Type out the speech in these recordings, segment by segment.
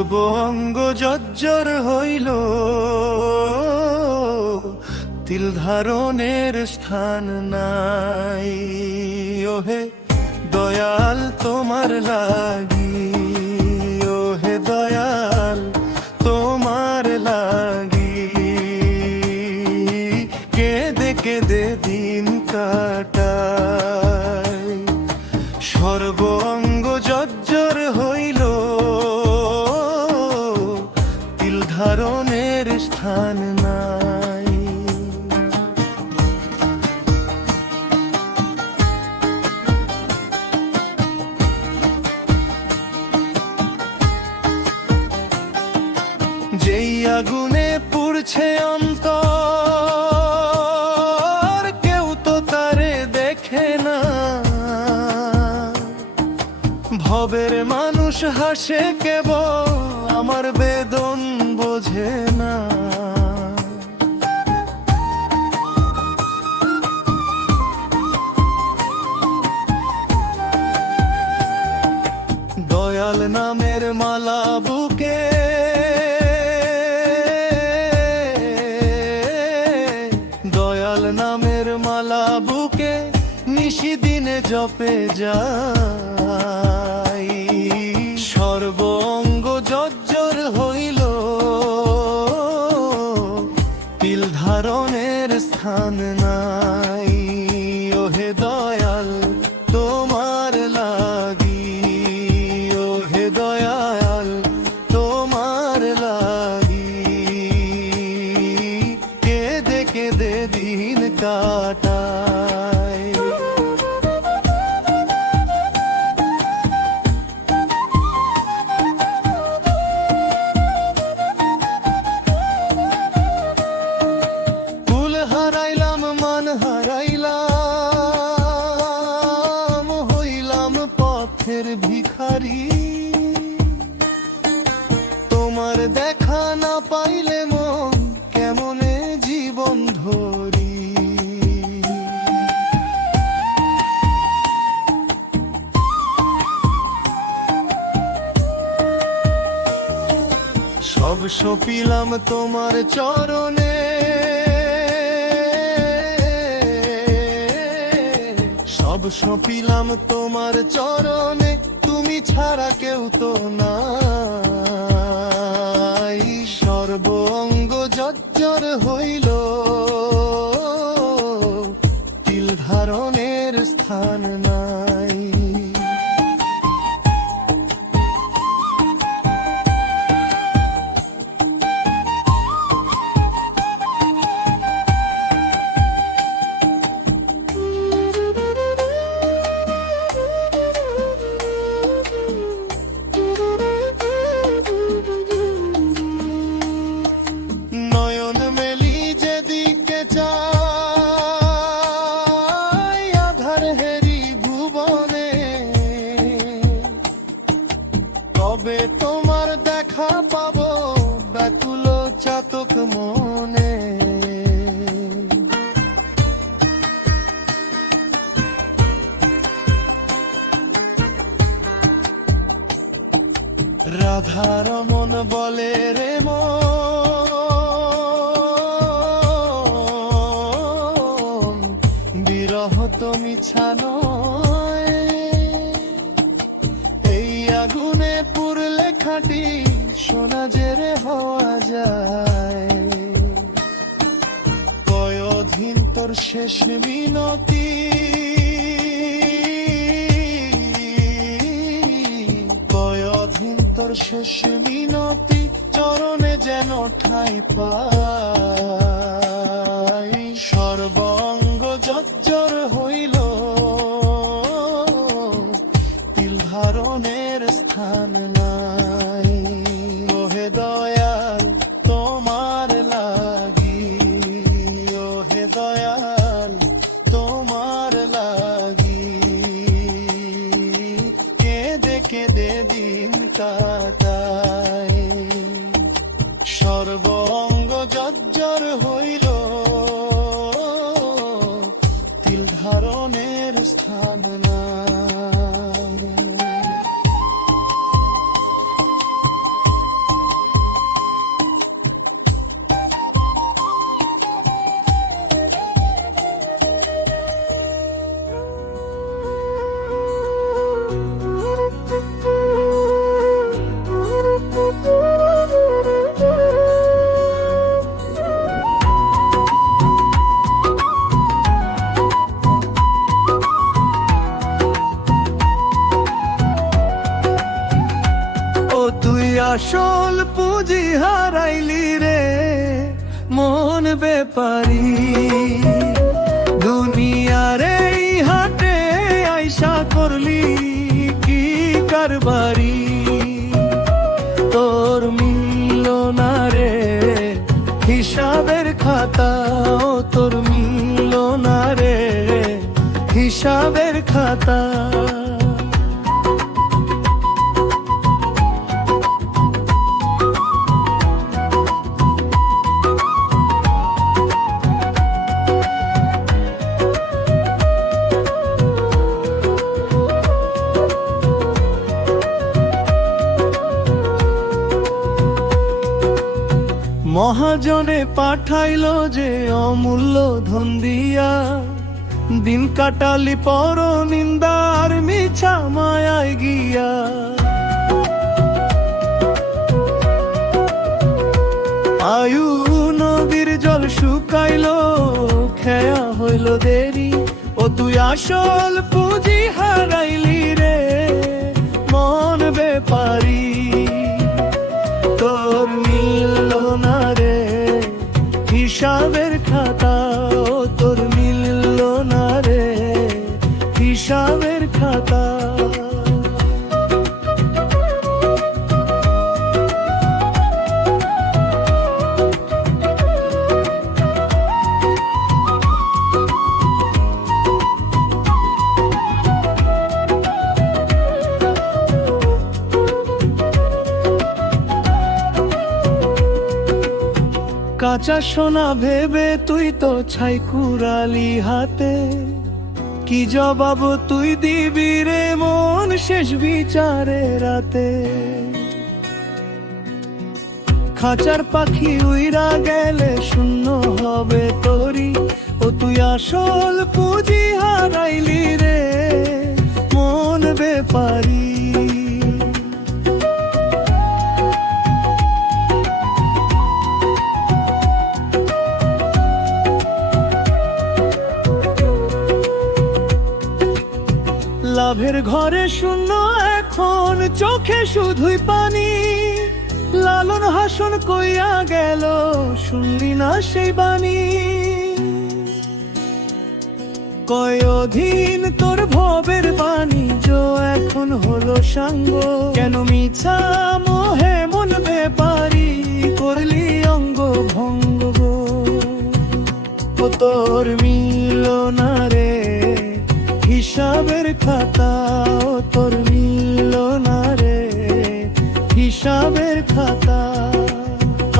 সর্বঙ্গ জর্জর হইল, তিল ধারণের স্থান নাই। ওহে দয়াল তোমার লাগি, ওহে দয়াল তোমার লাগি, কেঁদে কেঁদে দিন কাটাই। সর্বঙ্গ জর্জর হইল, তিল ধারণের স্থান নাই। যেই আগুনে পুড়ছে অন্তর, কেউ তো তারে দেখে না। ভবের মানুষ হাসে কেবল, আমার বেদন বোঝে না। দয়াল নামের মালা বুকে, দয়াল নামের মালা বুকে নিশিদিনে জপে যাই। সর্বঙ্গ জর্জর হইল, তিল ধারণের স্থান নাই। ওহে দয়াল তোমার লাগি, ওহে দয়াল তোমার লাগি, কেঁদে কেঁদে দিন কাটাই। কুল হারাইলাম, মান হারাইলাম, হইলাম পথের ভিখারি। তোমার দেখা না পাইলে মন কেমনে জীবন ধরি। সব সপিলাম তোমার চরণে, সব সপিলাম তোমার চরণে, তুমি ছাড়া কেউ তো নাই। সর্বঙ্গ জর্জর হইল, তিল ধারণের স্থান নাই। কবে তোমার দেখা পাবো ব্যাকুল চাতক মনে। রাধার মন বলে রে মন, বিরহ তো মিছা নয়। এই আগুনে পুড়লে খাঁটি সোনা জেরে হওয়া যায়। কয়দিন তোর শেষ মিনতি, কয়দিন তোর শেষ মিনতি, চরণে যেন ঠাঁই পাই। সর্বঙ্গ জর্জর হইল, তিল ধারণের স্থান নাই। ওহে দয়াল তোমার লাগি, ওহে দয়াল তোমার লাগি, কেঁদে কেঁদে দিন কাটাই। সর্বঙ্গ জর্জর হইল, তিল ধারণের স্থান নাই। আসল পুঁজি হারাইলি রে মন বেপারি। দুনিয়ার এই হাটে আইসা করলি কি কারবারি। তোর মিলল না রে হিসাবের খাতা, ও তোর মিলল না রে হিসাবের খাতা। মহাজনে পাঠাইল যে অমূল্য ধন দিয়া, দিন কাটালি পর নিন্দার মিছা মায়ায় গিয়া। আয়ু নদীর জল শুকাইল খেয়া হইল দেরি, ও তুই আসল পুঁজি হারাইলি রে মন বেপারি। তোর মিলল না রে হিসাবের খাতা, ও তোর মিলল না রে হিসাবের খাতা। কাঁচা সোনা ভেবে তুই তো ছাই কুড়ালি হাতে, কি জবাব তুই দিবি রে মন শেষ বিচারে রাতে। খাঁচার পাখি উইরা গেলে শূন্য হবে তোরি, ও তুই আসল পুঁজি হারাইলি রে মন বেপারি। লাভের ঘরে শূন্য এখন চোখে শুধুই পানি, লালন হাসন কইয়া গেল শুনলি না সেই বাণী। কয় অধীন তোর ভবের বাণিজ্য এখন হলো সাঙ্গ, কেন মিছা মোহে মন বেপারি করলি অঙ্গ ভঙ্গ গো। ও তোর মিলল না রে হিসাবের খাতা, ও তোর মিলল না রে হিসাবের খাতা।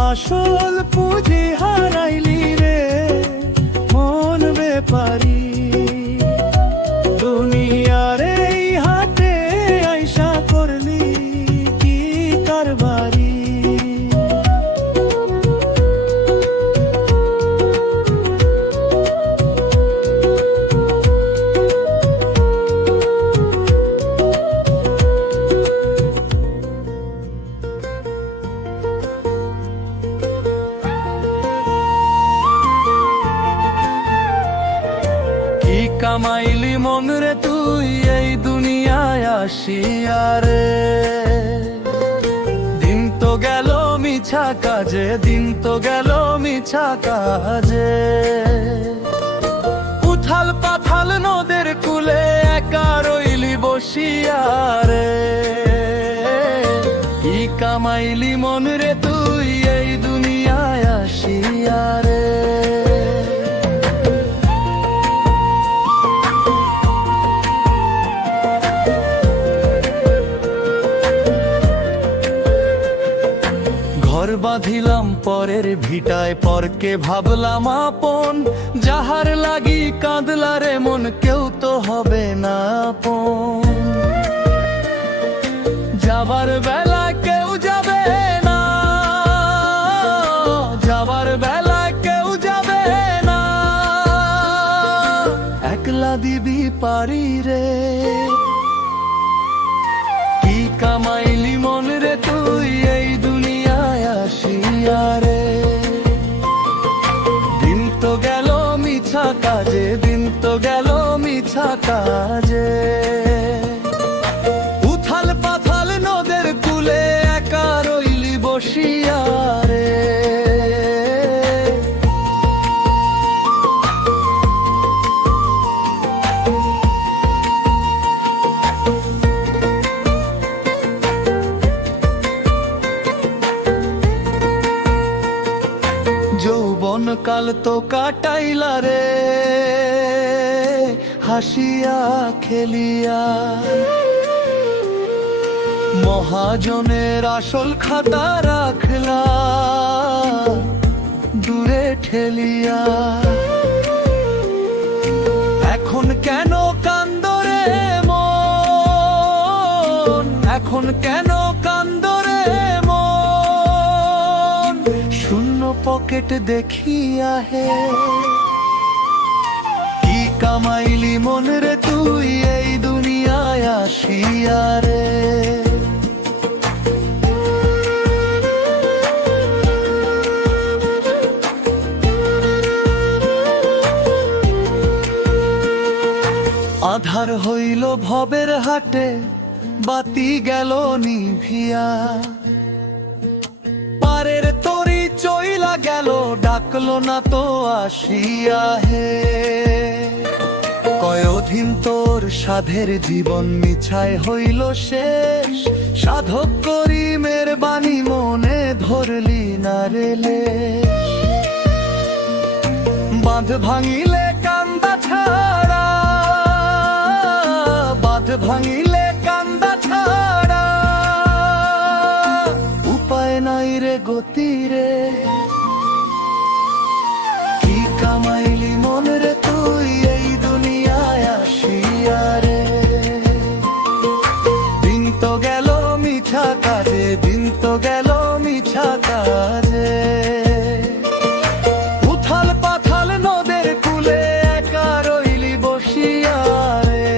আসল পুঁজি হারাইলি রে মন বেপারি। দুনিয়ার এই হাটে আইসা করলি কি কারবারি। কামাইলি মন রে তুই এই দুনিয়ায় আসিয়া রে, দিন তো গেল মিছা কাজে, দিন তো গেল মিছা কাজে। উথাল পাথাল নদের কুলে একা রইলি বসিয়া রে, কি কামাইলি মন রে তুই এই দুনিয়ায় আসিয়া রে। ঘর বাঁধিলাম পরের ভিটায়, পরকে ভাবলাম আপন, যাহার লাগি কাঁদলা রে মন কেউ তো হবে না আপন। যাবার বেলা কেউ যাবে না, যাবার বেলা কেউ যাবে না, একলা দিবি পারি রে। কি কামাইলি মন রে তুই এই দুনিয়ায় আসিয়া রে, দিন তো গেল মিছা কাজে, দিন তো গেল মিছা কাজে। উথাল পাথাল নদের কুলে একা রই তো কাটাইলা রে হাসিয়া খেলিয়া, মহাজনের আসল খাতা রাখলা দূরে ঠেলিয়া। এখন কেন কান্দরে মন, এখন কেন কান্দরে মন, শূন্য পকেট দেখিয়া হে। কি কামাইলি মন রে তুই এই দুনিয়ায় আসিয়া রে, আধার হইল ভবের হাটে বাতি গেল নিভিয়া, পারের তরি চইলা গেল ডাকলো না তো আসিয়া হে। কয়দিন তোর সাধের জীবন মিছায় হইল শেষ, সাধক করিমের বাণী মনে ধরলি না রেলে। বাঁধ ভাঙিলে কান্দা ছাড়া, বাঁধ ভাঙিলে কান্দা ছাড়া, উপায় নাই রে গতি রে। কি কামাইলি মন রে তুই এই দুনিয়ায় আসিয়া রে, দিন তো গেল মিছা কাজে, দিন তো গেল মিছা কাজে। উথাল পাথাল নদের কূলে একা রইলি বসিয়া রে,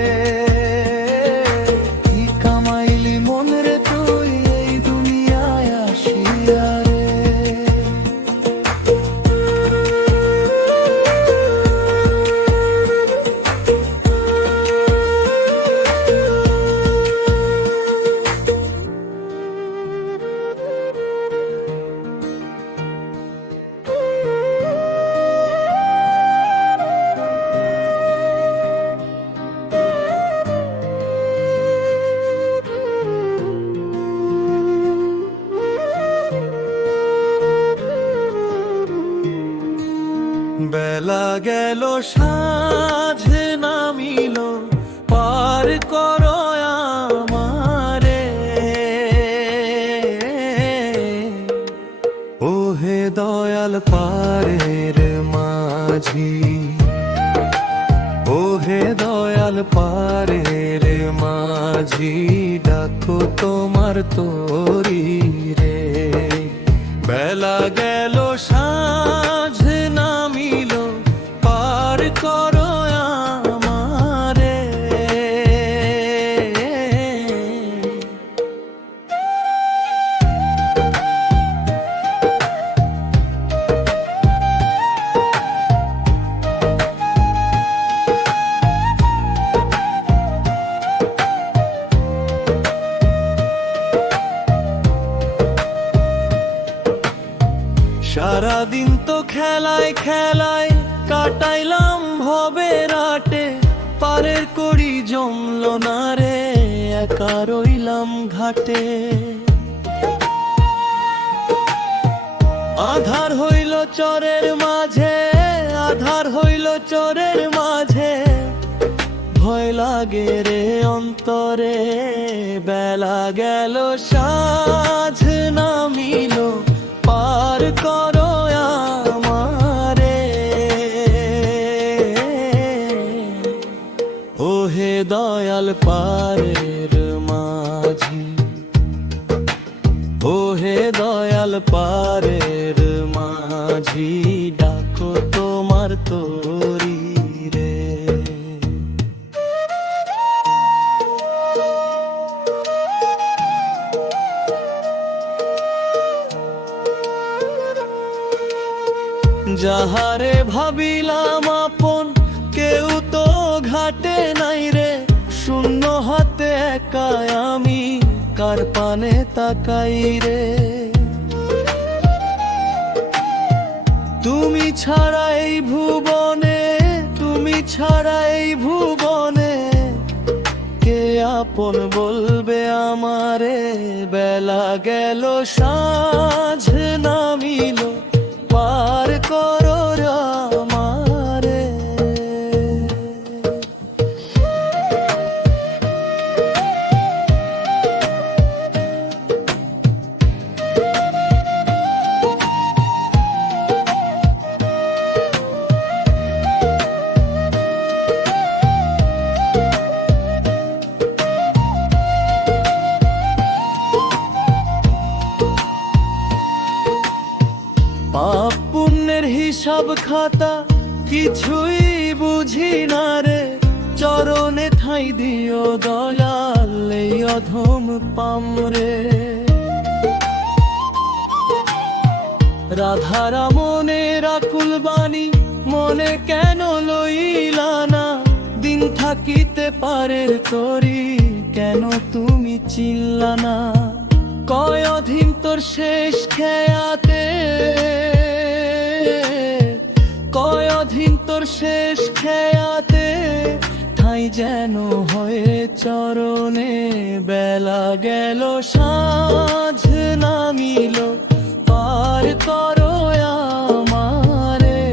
কি কামাইলি মন রে তুই এই দুনিয়ায় আসিয়া রে। বেলা গেল সাঁঝ নামিল পার করো আমারে, ওহে দয়াল পারের মাঝি, ওহে দয়াল পারের মাঝি, ডাকো তোমার তরি রে। বেলা গেল সাঁঝ নামিল পার করো আমারে, সারাদিন তো খেলায় খেলায় কাটাইলাম ভবের রাটে, পারের করি জমল না রে একা রইলাম ঘাটে। আধার হইল চরের মাঝে, আধার হইল চরের মাঝে, ভয় লাগে রে অন্তরে। বেলা গেল সাঁঝ নামিল পার করো আমারে, ওহে দয়াল পারের মাঝি, ওহে দয়াল পারের মাঝি, ডাকো তোমার তরি রে। যাহারে ভাবিলাম আপন কেউ তো ঘাটে নাই রে, শূন্য হাতে একা আমি কার পানে তাকাই রে। তুমি ছাড়া এই ভুবনে, তুমি ছাড়া এই ভুবনে, কে আপন বলবে আমারে। বেলা গেল সাঁঝ নামিল পার করো খাতা কিছুই বুঝি না রে, চরণে ঠাই দিও দয়াল এই অধম পামরে। রাধারা মনের আকুল বাণী মনে কেন লইলা না, দিন থাকিতে পারে তরি কেন তুমি চিনলা না। কয় অধীন তোর শেষ খেয়াতে, কয় অধীন তোর শেষ খেয়াতে, ঠাই যেন হয়ে চরণে। বেলা গেল সাঁঝ নামিল, পার করো আমারে।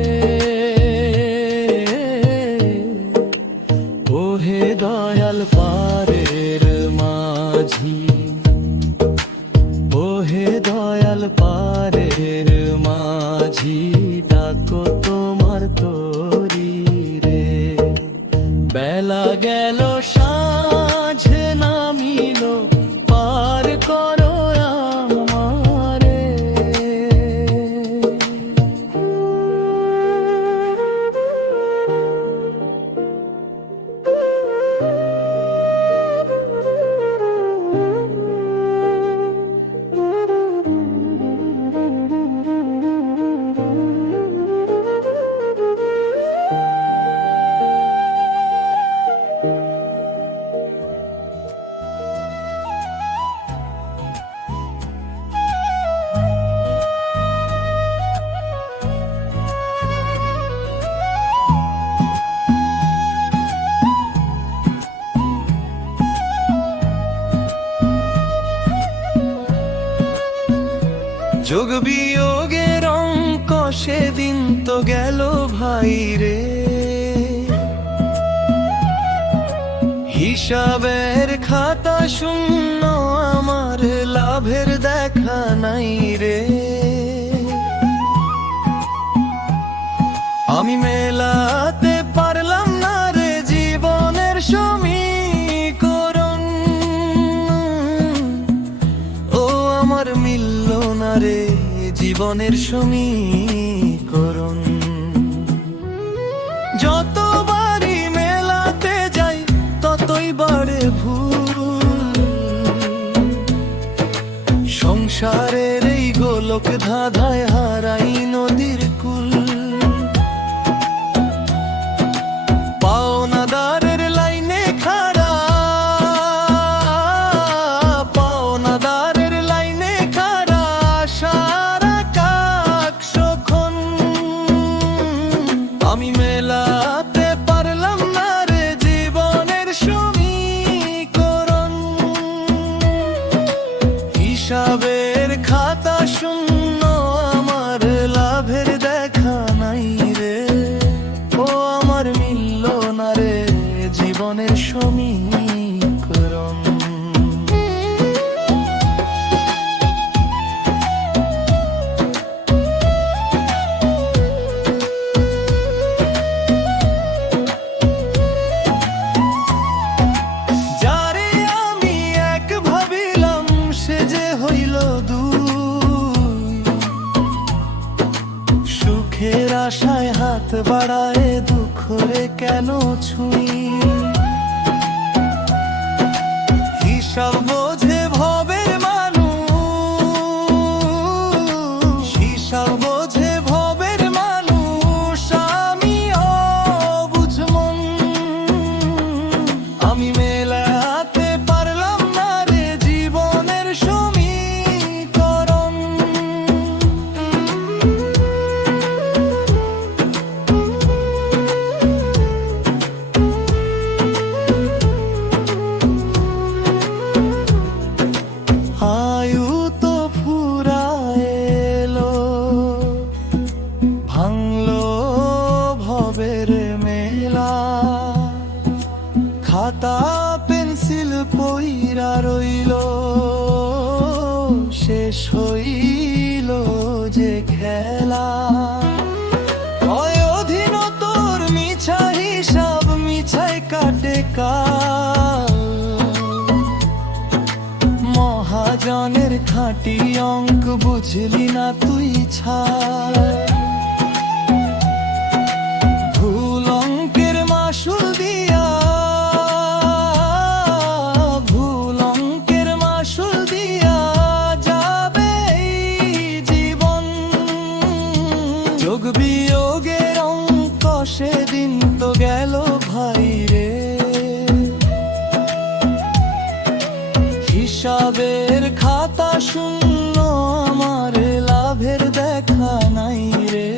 ওহে দয়াল পারের মাঝি, ওহে দয়াল পারের মাঝি, ডাকো তোমার তরি রে। বেলা গেল সাঁঝ নামিল, পার করো আমারে। যোগ বিয়োগের অঙ্ক সেদিন তো গেল ভাই রে, হিসাবের খাতা শূন্য আমার লাভের দেখা নাই রে। আমি মেলাতে পারলাম না রে জীবনের সমীকরণ, ও আমার মিলল না রে জীবনের সমীকরণ। যতবারই মেলাতে যাই ততই বাড়ে ভুল, সংসারের এই গোলক ধাঁধায় হারাই নদীর কুল। পাওনাদারের লাইনে খাড়া, পাওনাদারের লাইনে খাড়া, সারা কাকশখন। আমি মেলাতে পারলাম না রে জীবনের সমীকরণ, হিসাবের খাতা শূন্য আমার লাভের দেখা নাই রে। ও আমার মিলল না রে জীবনের সমীকরণ। যারে আমি এক ভাবিলাম সে যে হইল দুই, সুখের আশায় হাত বাড়ায় দুঃখরে কেন ছুঁই। হিসাব বোঝে ভবের মানুষ, হিসাব বোঝে ভবের মানুষ, আমি অবুঝ মন। আমি মেলাতে পারলাম না রে জীবনের সমীকরণ। আয়ু তো ফুরাইলো, ভাঙলো ভবের মেলা, খাতা পেন্সিল পইরা রইল, শেষ হইল যে খেলা। অধীন তোর মিছা হিসাব মিছাই কাটে কাল, মহাজনের খাঁটি অঙ্ক বুঝলি না তুই ছাড়। শূন্য, আমার লাভের দেখা নাই রে।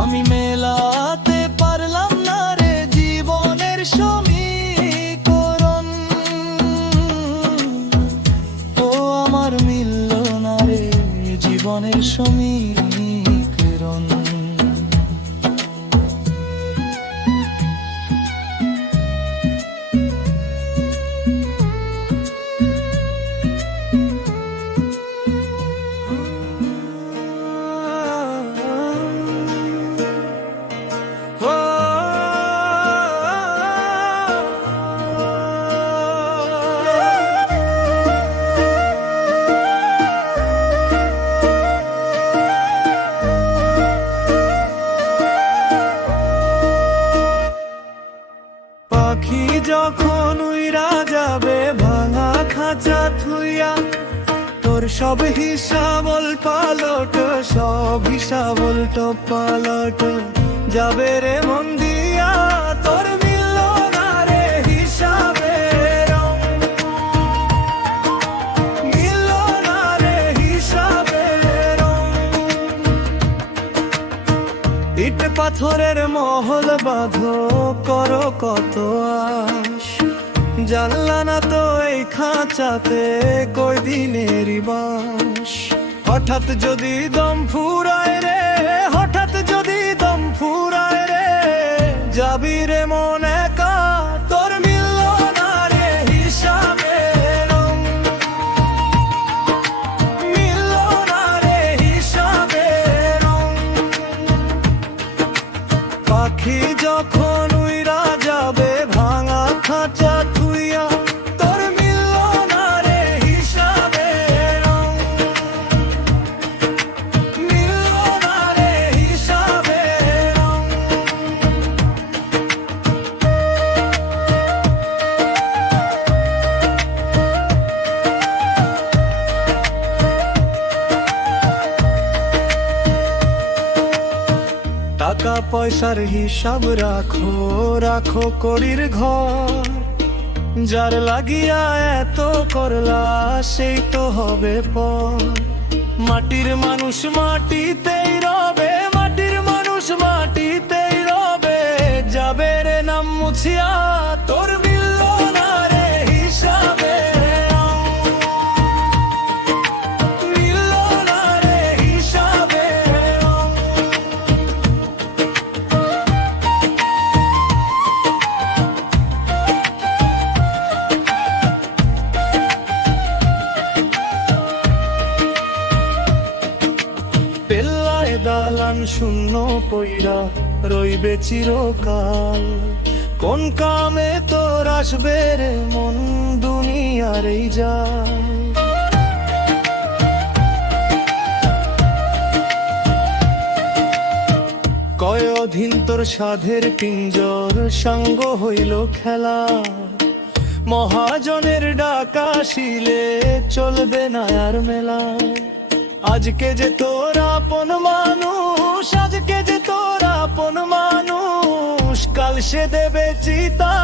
আমি মেলাতে পারলাম না রে জীবনের সমীকরণ, ও আমার মিলল না রে জীবনের সমীকরণ। পাখি যখন উইরা যাবে ভাঙা খাঁচা থুইয়া, তোর সব হিসাব পালট, সব হিসাব পালট যাবে রে মন দিয়া। তোর মিলল না রে হিসাবে রং, মিলল না রে হিসাবে রং। ইট পাথরের মহল বাঁধো, করো কত আশ, জানলা না তো এই খাঁচাতে কই দিনেরই বাস। হঠাৎ যদি দম ফুরায় রে, হঠাৎ যদি দম ফুরায় রে, যাবি রে মন একা। তোর মিলল না রে হিসাবে রং, মিলল না রে হিসাবে রং। পাখি যখন উইরা যাবে ভাঙা খাঁচা থুইয়া, তোর মিলল না রে হিসাবে রং, মিলল না রে হিসাবে রং। টাকা পয়সার হিসাব রাখো, রাখো কড়ির ঘর, যার লাগিয়া এত করলা সেই তো হবে পর। মাটির মানুষ মাটিতেই রবে, মাটির মানুষ মাটিতেই রবে, যাবে রে নাম মুছিয়া। তোর মিলল না রে হিসাবে রং, মিলল না রে হিসাবে রং। পেল্লায় দালান শূন্য পইরা রইবে চিরকাল, কোন কামে তোর আসবে রে মন দুনিয়ার এই জাল। কয় অধীন তোর সাধের পিঞ্জর, সঙ্গ হইল খেলা, মহাজনের ডাকা শিলে চলবে না আর মেলা। আজকে যে তোর আপন মানুষ, আজকে যে তোর আপন মানুষ, কাল সে দেবে চিতা।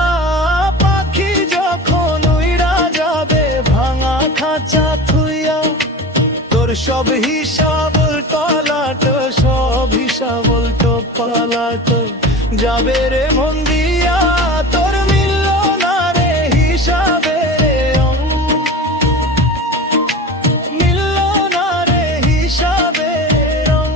পাখি যখন উইরা যাবে ভাঙা খাঁচা থুইয়া, তোর সব হিসাব পালাট, সব হিসাব পালাট যাবে রে মন দিয়া। তোর মিলল না রে হিসাবে রং, মিলল না রে হিসাবে রং।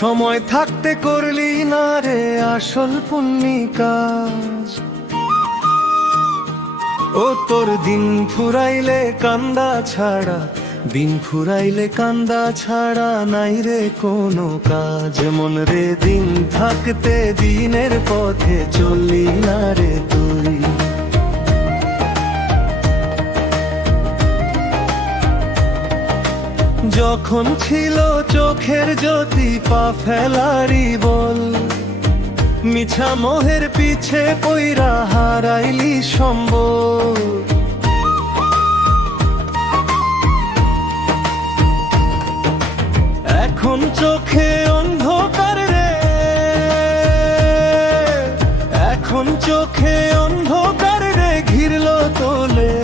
সময় থাকতে করলি না রে আসল পুণ্যি কাজ, ও তোর দিন ফুরাইলে কান্দা ছাড়া দিন ফুরাইলে কান্দা ছাড়া নাই রে কোনো কাজ, মন রে দিন থাকতে দিনের পথে চললি না রে তুই। যখন ছিল চোখের জ্যোতি পা ফেলারি বল, মিছা মোহের পিছে পইরা হারাইলি সম্বল। এখন চোখে অন্ধকার রে, এখন চোখে অন্ধকার রে ঘিরল তোলে।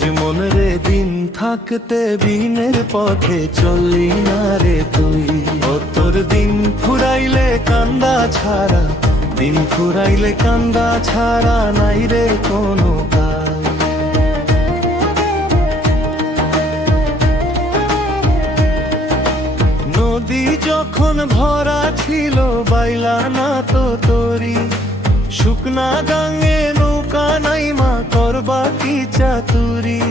জীবন রে দিন থাকতে বিনের পথে চললি না রে তুই। ও তোর দিন ফুরাইলে কান্দা ছাড়া, দিন ফুরাইলে কান্দা ছাড়া নাই রে কোনো কাজ। নদী যখন ভরা ছিল বাইলা না তো তরি, শুকনা গাঙে নৌকা নাই মা করবা কি চাতুরি।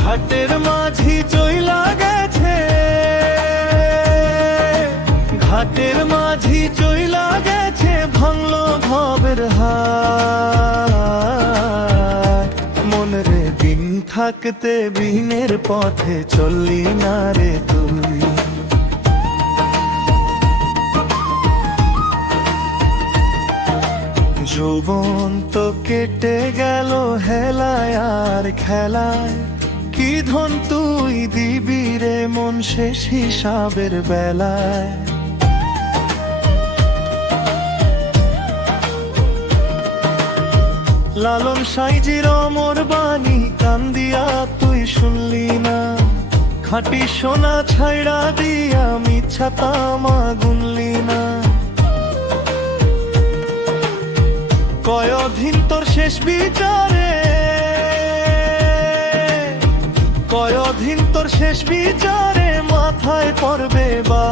ঘাটের মাঝি চইলা গেছে, ঘাটের মাঝি চইলা গেছে ভাঙলো ভবের হাট। মন রে দিন থাকতে বিনের পথে চললি না রে তুই। যৌবন তো কেটে গেল হেলায় আর খেলায়, কি ধন তুই দিবি রে মন শেষ হিসাবের বেলায়। লালন সাইজির অমর বাণী কান্দিয়া তুই শুনলি না, খাঁটি সোনা ছাইড়া দিয়া মিথ্যা তামা গুনলি না। কয়দিন তোর শেষ বিচারে, কয়দিন তোর শেষ বিচারে মাথায় পড়বে বা।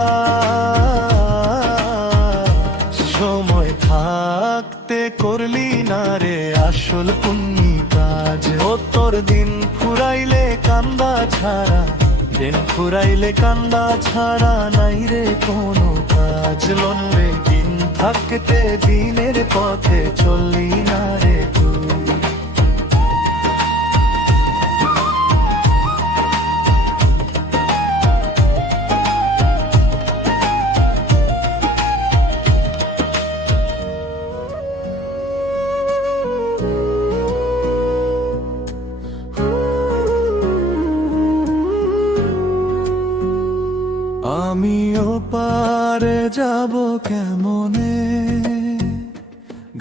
সময় থাকতে করলি না রে আসল পুণ্যি কাজ। ও তোর দিন ফুরাইলে কান্দা ছাড়া, দিন ফুরাইলে কান্দা ছাড়া নাই রে কোনো কাজ। লনরে দিন থাকতে দিনের পথে চললি না রে তুই। আমিও পারে যাব কেমনে,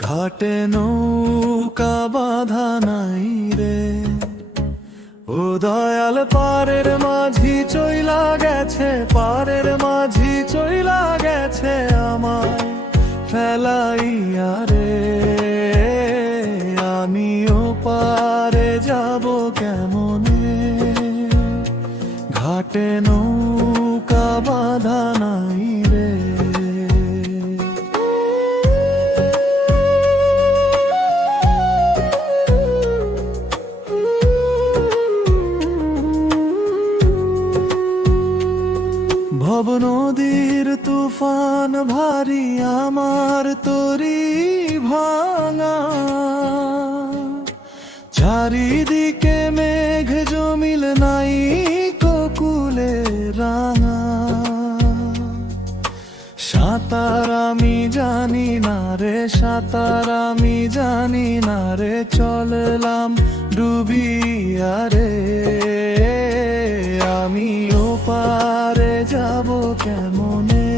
ঘাটে নৌকা বাঁধা নাই রে। ও দয়াল পারের মাঝি চইলা গেছে, পারের মাঝি চইলা গেছে আমায় ফেলাইয়া রে। আমিও পারে যাব কেমনে, ঘাটে নৌকা বাঁধা নাই রে। ভব নদীর তুফান ভারী আমার তরি ভাঙা, চারিদিকে মেঘ জমিল নাই কোকুলে রাঙা। সাঁতার আমি জানি না রে, সাঁতার আমি জানি না রে, চললাম ডুবিয়া রে। আমি ওপারে যাব কেমনে,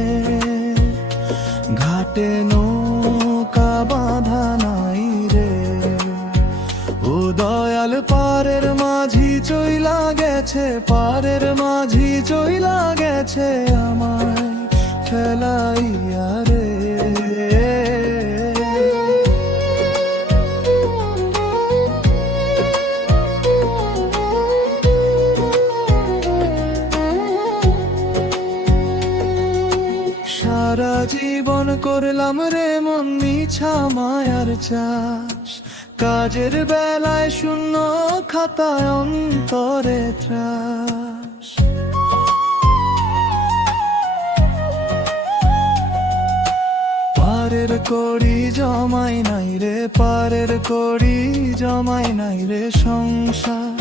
ঘাটে নৌকা বাঁধা নাই রে। ও দয়াল পারের মাঝি চইলা গেছে, পারের মাঝি চইলা গেছে আমায় ফেলাইয়া রে। সারা জীবন জীবন করলাম রে মন মিছা মায়ার চাষ, কাজের বেলায় শূন্য খাতায় অন্তরে ত্রাস। পারের কড়ি জমাই নাই রে, পারের কড়ি জমাই নাই রে, সংসার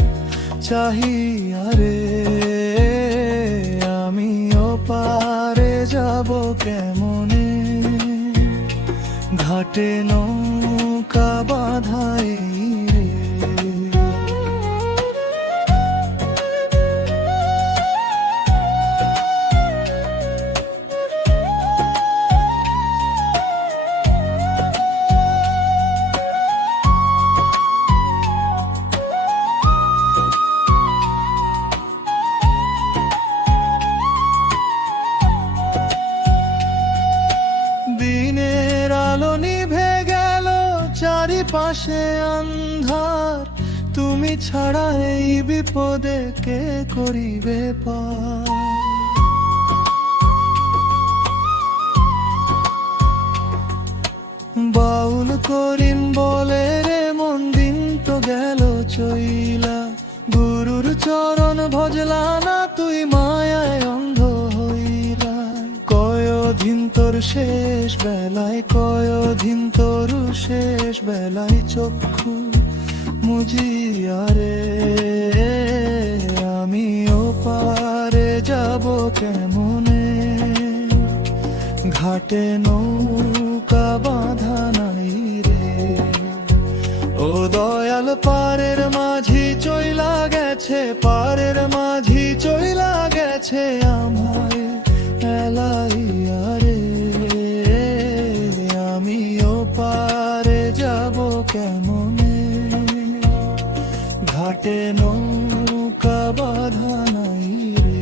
চাহিয়া রে আমিও পারে যাব কেমনে, ঘাটে নৌকা বাঁধাই রে। দিনের আলো নিভে গেল, চারিপাশে আন্ধার, তুমি ছাড়া এই বিপদে কে করিবে পার। বাউল করিম বলে রে মন দিন তো গেল চইলা, গুরুর চরণ ভজলা না তুই মায়ায় অন্ধ হইলা। কয়দিন তোর শেষ বেলায়, কয়দিন তোর শেষ বেলায় চক্ষু মুজিয়া রে আমিও পারে যাব কেমনে, ঘাটে নৌকা বাঁধা নাই রে। ও দয়াল পারের মাঝি চইলা গেছে, পারের মাঝি চইলা গেছে আমায় এলাইয়া রে আমিও পারে যাব কেমনে, ঘাটে নৌকা বাঁধা নাই রে।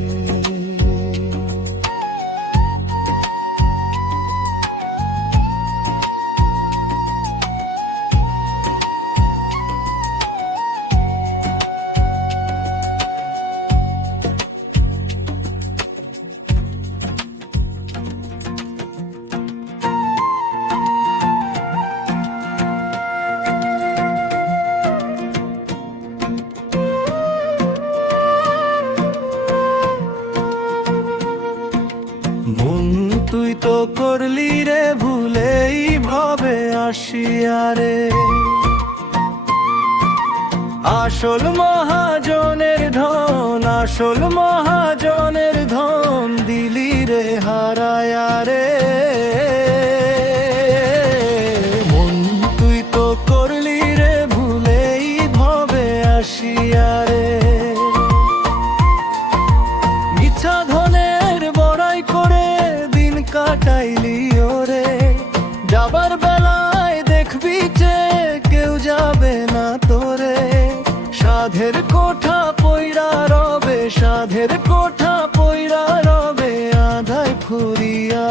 মন তুই তো করলি রে ভুলেই ভবে আসিয়া রে, আসল মহাজনের ধন, আসল মহাজনের ধন দিলি রে হারায়া রে। মন তুই তো করলি রে ভুলেই ভবে আসিয়া রে, মিথ্যা ধনের বড়াই করে দিন কাটাইলি ওরে, যাবার বেলায় দেখবি যে কেউ যাবে না তোরে। সাধের কোঠা পইরা রবে, সাধের কোঠা পইরা রবে আধায় ফুরিয়া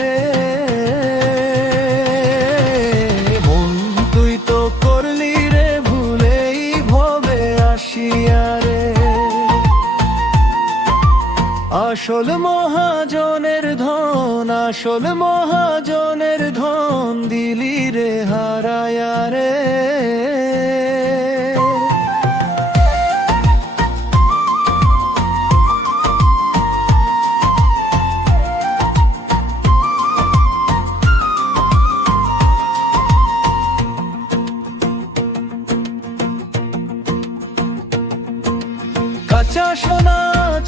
রে। মন তুই তো করলি রে ভুলেই ভবে আসিয়া রে, আসল মহাজনের ধন, আসল মহাজনের ধন দিলি রে হারায়া রে। কাঁচা সোনা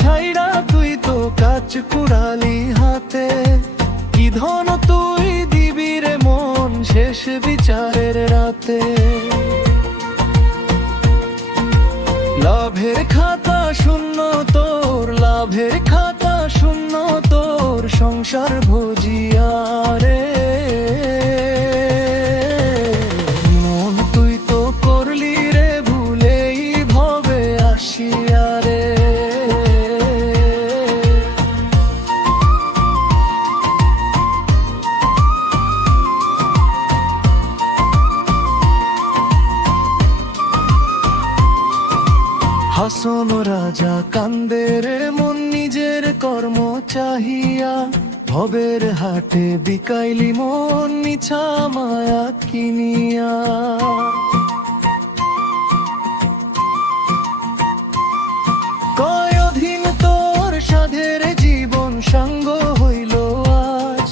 ছাইরা তুই তো কাজ কুড়ালি হাতে, কি ধন তুই দিবি রে মন শেষ বিচারের রাতে। লাভের খাতা শূন্য তোর, লাভের খাতা শূন্য তোর সংসার ভজিয়া রে। মন তুই তো করলি রে ভুলেই ভবে আসিয়া রে। হাসন রাজা কান্দে রে মন নিজের কর্ম চাহিয়া, ভবের হাটে বিকাইলি মন মিছা মায়া কিনিয়া। কয় অধীন তোর সাধের জীবন সাঙ্গ হইল আজ,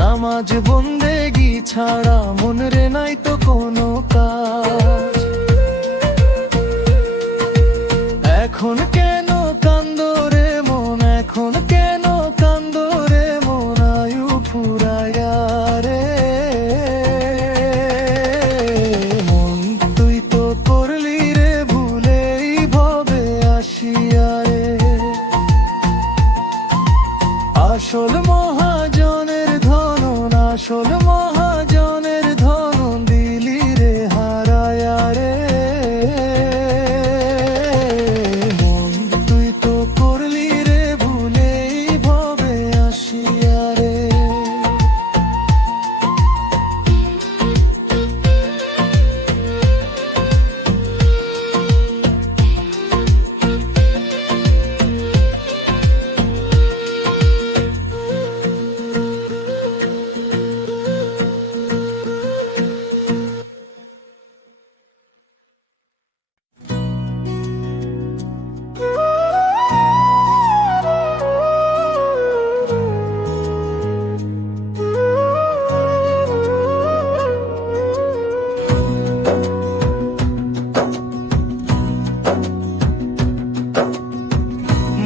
নামাজ বন্দেগি ছাড়া মন রে নাই তো কোনো কাজ। এখন কেন কান্দরে মন, এখন কেন কান্দরে মন, আয়ু ফুরাইয়া রে মন। তুই তো করলি রে ভুলেই ভবে আসিয়া রে, আসল মহাজনের ধন, আসল মহাজনের ধন দিলি রে হারায়া রে মন। তুই তো করলি রে ভুলেই ভবে আসিয়া রে।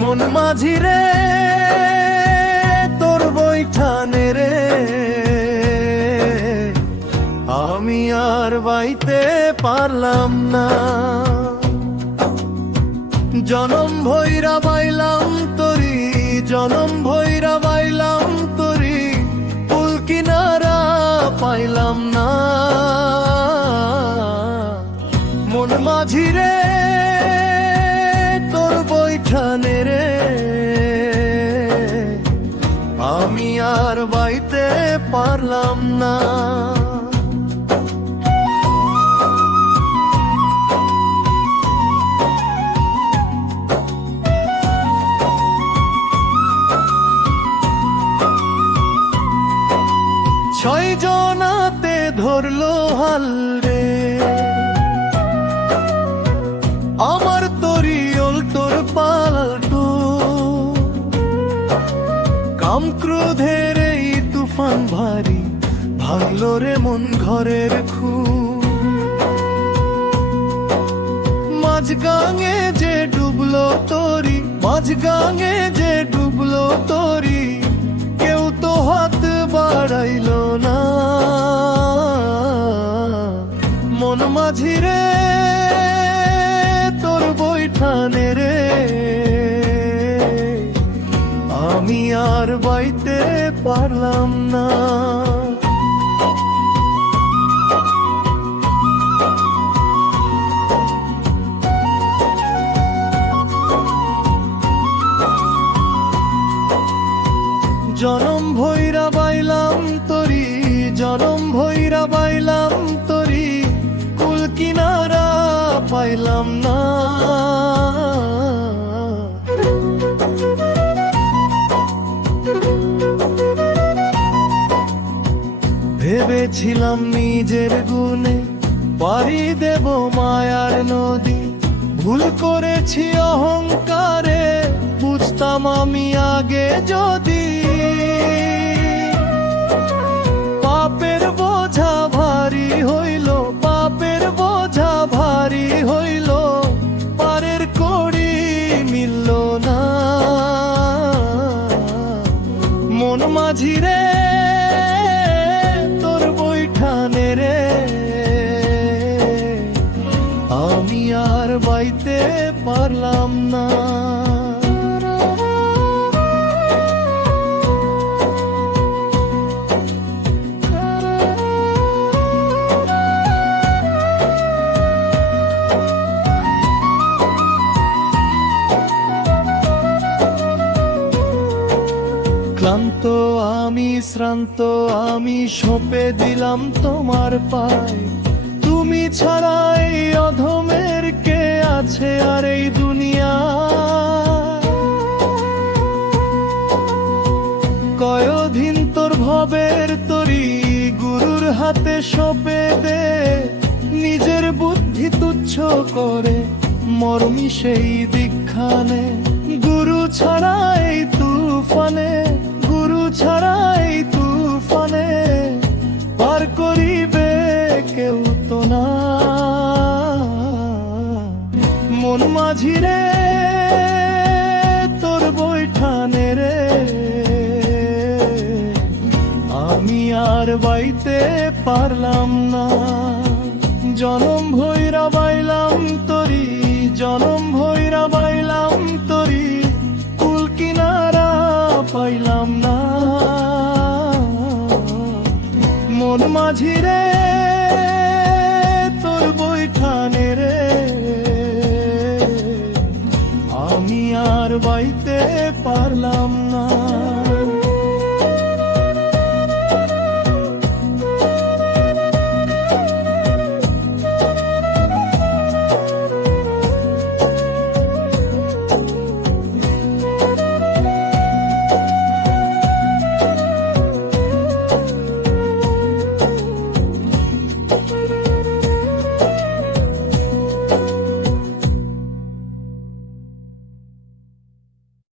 মন মাঝি রে তোর বৈঠানে রে, আমি আর বাইতে পারলাম না। জনম ভৈরা বাইলাম তরি, জনম ভৈরা বাইলাম তরি, কুল কিনারা পাইলাম না। মন মাঝি রে তোর বৈঠানে রে, আমি আর বাইতে পারলাম না। ছয় জনাতে ধরলো হাল রে, আমার তরি তোর পাল্টু। কাম ক্রোধের এই তুফান ভারী ভাঙলো রে মন ঘরের খুব। মাঝ গাঙে যে ডুবলো তরি, মাঝ গাঙে যে ডুবলো তরি, কেউ তো হাত বাড়াইল না। মন মাঝি রে তোর বৈঠানে রে, আমি আর বাইতে পারলাম না। জনম ভৈরা বাইলাম তরি, জনম ভৈরা বাইলাম তরি, কুল কিনারা পাইলাম না। ভেবেছিলাম নিজের গুণে পাড়ি দেব মায়ার নদী, ভুল করেছি অহংকারে, বুঝতাম আমি আগে যদি। পাপের বোঝা ভারী হইল, পাপের বোঝা ভারী হইল, পারের কড়ি মিলল না। মন মাঝি রে তোর বৈঠানে রে, আমি আর বাইতে পারলাম না। ক্লান্ত আমি শ্রান্ত আমি সঁপে দিলাম তোমার পায়, তুমি ছাড়াই অধমের কে আছে আর এই দুনিয়া। কয় হাতে সঁপে দে নিজের বুদ্ধি তুচ্ছ করে মরমি সেই দীক্ষানে গুরু ছাড়া এই তুফানে গুরু ছাড়া এই তুফানে পার করিবে কেউ তো না মন মাঝিরে তোর বৈঠানে রে আমি আর বাইতে পারলাম না জনম ভৈরা বাইলাম তো